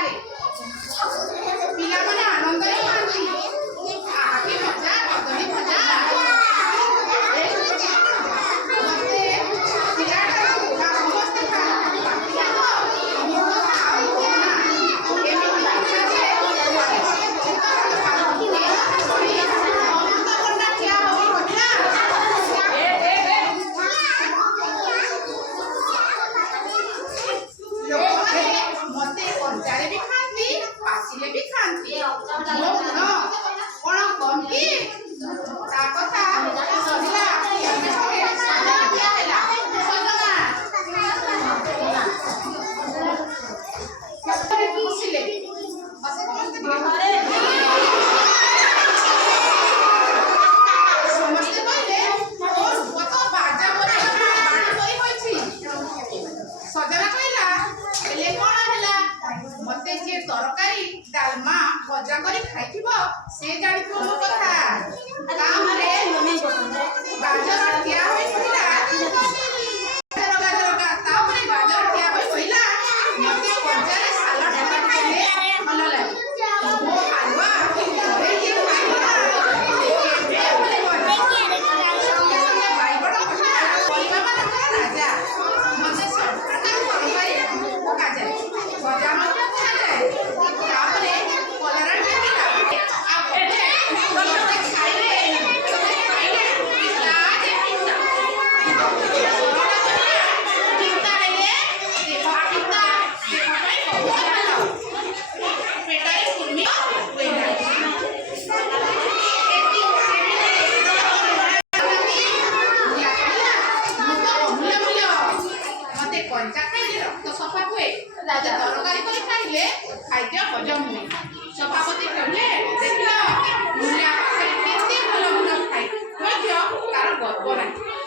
ତରକାରୀ ପିଲାମାନେ ଆନନ୍ଦରେ ଖାଆନ୍ତି। ଆହାକି ଭଜା, କଦଳୀ ଭଜା। ମତେ ପିଲାଠାରୁ ସମସ୍ତେ ଖାଆନ୍ତି। ମତେ କଞ୍ଚାରେ ବି ଖାଆନ୍ତି, ପାଚିଲେ ବି ଖାଆନ୍ତି। ମୋ ଗୁଣ କଣ କମ୍ କି? ତା କଥା ସରିଲା। ଦିଆ ହେଲା ବସିଲେ ସମସ୍ତେ କହିଲେ ମୋ ରୂପ ତ ବାଜା ବାଣି ପରି ହୋଇଛି। ସଜନା କହିଲା ହେଲେ କଣ ହେଲା? ମତେ ଯିଏ ତରକାରୀ ଡାଲମା ଭଜା କରି ଖାଇଥିବ ସେ ଜାଣିଥିବ ମୋ କଥା। ତାପରେ ଗାଜର ଠିଆ ହୋଇ କହିଲା ତାପରେ ଗାଜର ଠିଆ ହୋଇ କହିଲା ମତେ କଞ୍ଚାରେ ସାଲାଡ କରି ଖାଇଲେ ଭଲ ଲାଗେ। ମୋ ହାଲୁଆ ଘରେ କିଏ ଖାଇଲା କେବେ ଭୁଲିବନି। ବାଇଗଣ କହିଲା ପରିବାମାନଙ୍କର ରାଜା। ମତେ ସବୁ ପ୍ରକାର ତରକାରୀ ପକାଯାଏ, ଭଜା ମଧ୍ୟ କରାଯାଏ। ତାପରେ କଲରା ଟାଣିଲା ଖାଇଲେ କଞ୍ଚା ଖାଇଲେ ରକ୍ତ ସଫା ହୁଏ, ତରକାରୀ କରି ଖାଇଲେ ଖାଦ୍ୟ ହଜମ ହୁଏ। ସଭାପତି କହିଲେ ଦେଖିଲ ମୂଲ୍ୟା ପାଖରେ କେତେ ଭଲ ଭଲ ଖାଇ ମଧ୍ୟ ତାର ଗର୍ବ ନାହିଁ।